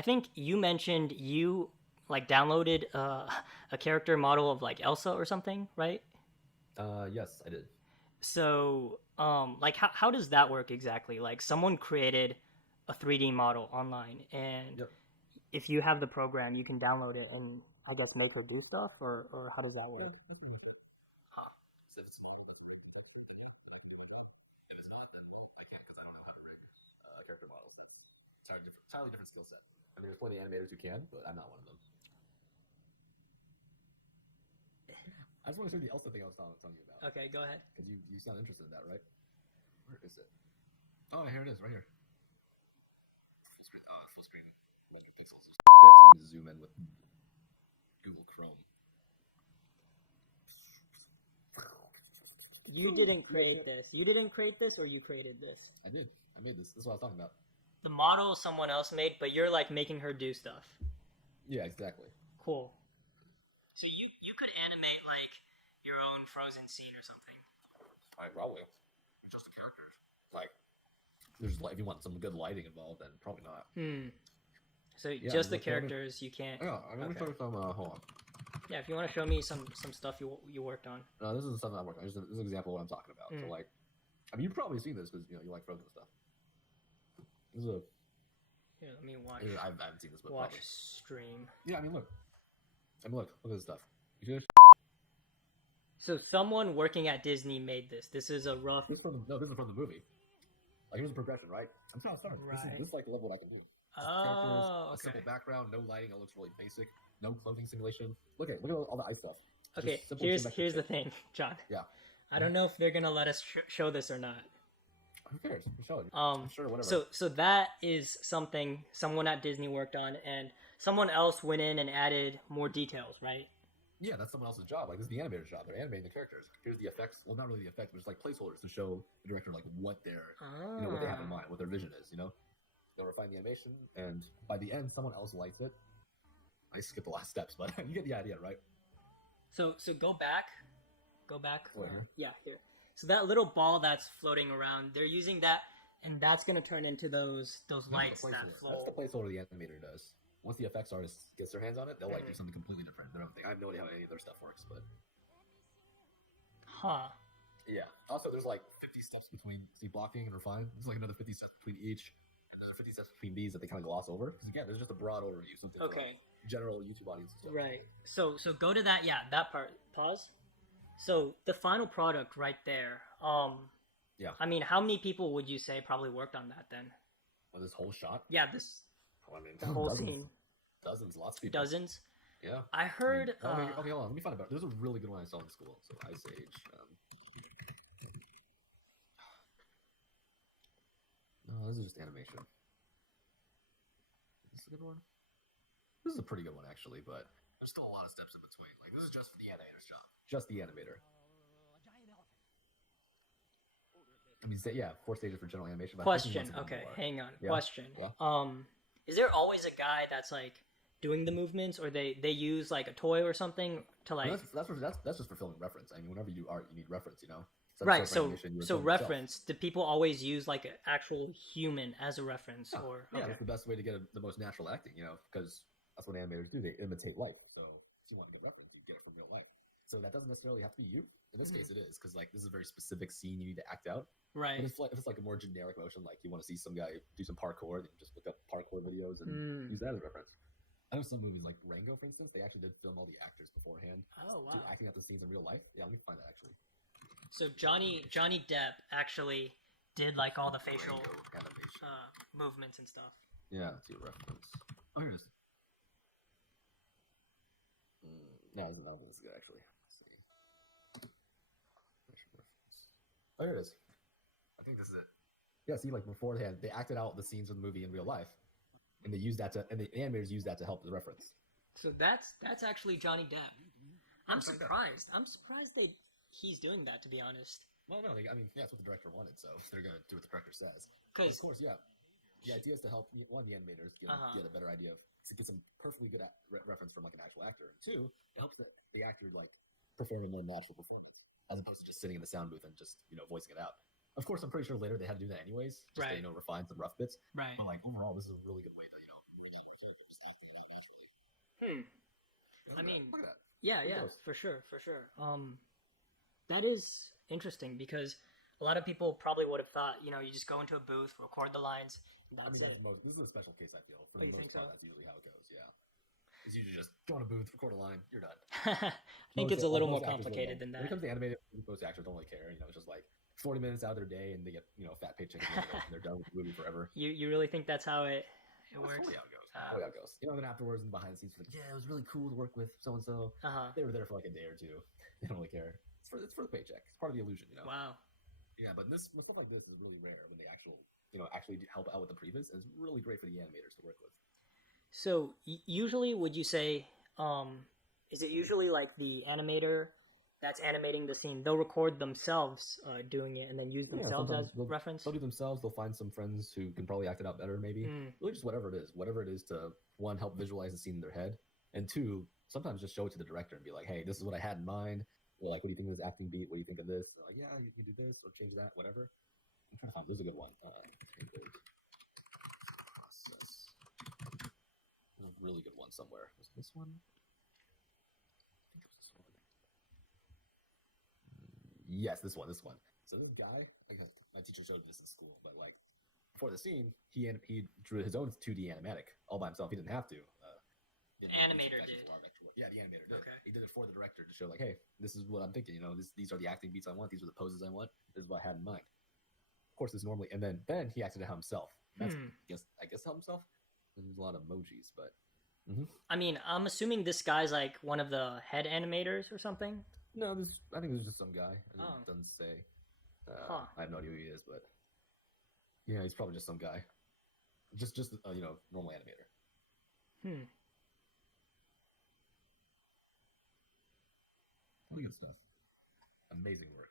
I think you mentioned you like downloaded a character model of like Elsa or something, right? Yes, I did. So, like how does that work exactly? Like someone created a 3D model online, and Yep. if you have the program, you can download it and I guess make her do stuff, or how does that Yeah, work? that's pretty much it. Huh. So if it's not, then I can't because I don't know how to rig character models. It's entirely different skill set. I mean, there's plenty of animators who can, but I'm not one of them. I just want to show you the Elsa thing I was telling you about Okay, go ahead. because you sound interested in that, right? Where is it? Oh, here it is, right here. Full screen. Full screen. Metric pixels. Shit. So let me zoom in with Google Chrome. You didn't create this. You didn't create this, or you created this. I did. I made this. This is what I was talking about. The model someone else made, but you're like making her do stuff. Yeah, exactly. Cool. So you could animate like your own Frozen scene or something. I probably just the characters. Like, there's if you want some good lighting involved, then probably not. So Yeah, just the look, let me- characters, you can't. Yeah, I'm gonna Okay. show you some. Hold on. Yeah, if you want to show me some stuff you worked on. No, this is something I'm working on. This is an example of what I'm talking about. So, like, I mean, you've probably seen this because you like Frozen stuff. This is a. Here, let me watch. I haven't seen this, but Watch probably. stream. Yeah, I mean, look. Look at this stuff. You see this? So someone working at Disney made this. This is a rough. This is from the movie. Like, here's the progression, right? I'm trying to start. Right. This is like the level without the blue. Oh, A okay. simple background, no lighting. It looks really basic. No clothing simulation. Look at all the ice stuff. Okay, Simple here's geometric the shape. thing, John. Yeah. I don't know if they're gonna let us show this or not. Who cares? Show it. I'm sure, whatever. So that is something someone at Disney worked on, and someone else went in and added more details, right? Yeah, that's someone else's job. Like, this is the animator's job. They're animating the characters. Here's the effects. Well, not really the effects, but just like placeholders to show the director like what their what they have in mind, what their vision is. They'll refine the animation, and by the end, someone else lights it. I skipped the last steps, but you get the idea, right? So go back. Where? Yeah, here. So that little ball that's floating around, they're using that, and that's gonna turn into those lights that flow. That's the placeholder the animator does. Once the effects artist gets their hands on it, they'll like do something completely different. Their own thing. I have no idea how any of their stuff works, but yeah. Also, there's like 50 steps between blocking and refine. There's like another 50 steps between each, and another 50 steps between these that they kind of gloss over. Because again, there's just a broad overview. Something for, like, general YouTube audience and stuff. Right. So go to that. Yeah, that part. Pause. So the final product right there. Yeah. I mean, how many people would you say probably worked on that then? Well, this whole shot. Yeah, this. Well, I mean, the whole dozens, scene. Dozens, lots of people. Dozens. Yeah. I heard. Okay, hold on. Let me find out. There's a really good one I saw in school. So Ice Age. No, this is just animation. Is this a good one? This is a pretty good one, actually, but there's still a lot of steps in between. Like, this is just for the animator's job. Just the animator. I mean, yeah, 4 stages for general animation. But Question. Okay, hang on. Yeah. Question. Yeah. Is there always a guy that's like doing the movements, or they use like a toy or something to like? That's just for filming reference. I mean, whenever you do art, you need reference. Right. So reference. Do people always use like an actual human as a reference, or? Yeah, that's the best way to get the most natural acting. Because that's what animators do. They imitate life. So if you want to get reference, you get it from real life. So that doesn't necessarily have to be you. In this case, it is, because like this is a very specific scene you need to act out. Right. But if it's like a more generic motion, like you want to see some guy do some parkour, then you just look up parkour videos and use that as a reference. I know some movies like Rango, for instance, they actually did film all the actors beforehand. Oh wow. Acting out the scenes in real life. Yeah, let me find that actually. So Johnny Depp actually did like all the facial movements and stuff. Yeah, let's see a reference. Oh, here it is. No, this is good actually. Let's see. Oh, here it is. I think this is it. Yeah, see, like beforehand, they acted out the scenes of the movie in real life, and they used that and the animators used that to help the reference. So that's actually Johnny Depp. I'm surprised. I'm surprised he's doing that, to be honest. Well, no, I mean, yeah, that's what the director wanted, so they're gonna do what the director says. Of course, yeah. The idea is to help the animators get a better idea to get some perfectly good reference from like an actual actor. 2, it helps the actor like perform a more natural performance, as opposed to just sitting in the sound booth and just voicing it out. Of course, I'm pretty sure later they had to do that anyways, just to refine some rough bits. Right. But like overall, this is a really good way to bring that Yeah, It yeah, goes. for sure, for sure. That is interesting because a lot of people probably would have thought, you just go into a booth, record the lines, and I that's mean, it. this is a special case. I feel for Oh, the you think most so? part, that's usually how it goes. Yeah, is usually just go in a booth, record a line, you're done. I think it's a little more Most actors really complicated don't. than When it that. comes to animated, most actors don't really care. It's just like 40 minutes out of their day, and they get a fat paycheck at the end of it, and they're done with the movie forever. You really think that's how it That's works? totally how it goes. Totally how it goes. And then afterwards and behind the scenes, like, yeah, it was really cool to work with so and so. Uh-huh. They were there for like a day or two. They don't really care. It's for the paycheck. It's part of the illusion. Wow. Yeah, but stuff like this is really rare when they actually help out with the previs, and it's really great for the animators to work with. So usually, would you say, is it usually like the animator that's animating the scene? They'll record themselves doing it and then use Yeah, themselves sometimes as reference. they'll do themselves. They'll find some friends who can probably act it out better, maybe. Mm. Really, just whatever it is to one help visualize the scene in their head, and two sometimes just show it to the director and be like, hey, this is what I had in mind. Or like, what do you think of this acting beat? What do you think of this? Like, yeah, you can do this or change that, whatever. I'm trying to find. There's a good one. Process. There's a really good one somewhere. Was this one? I think it was this one. Yes, this one. So this guy, my teacher showed this in school, but like before the scene, he drew his own 2D animatic all by himself. He didn't have to. Animator did. Yeah, the animator did. Okay. He did it for the director to show like, hey, this is what I'm thinking. These are the acting beats I want. These are the poses I want. This is what I had in mind. Of course, this normally, and then he acted it himself. That's I guess help himself. There's a lot of emojis, but. Mm-hmm. I mean, I'm assuming this guy's like one of the head animators or something. No, I think this is just some guy. It doesn't say. I have no idea who he is, but yeah, he's probably just some guy. Just normal animator. Really good stuff. Amazing work.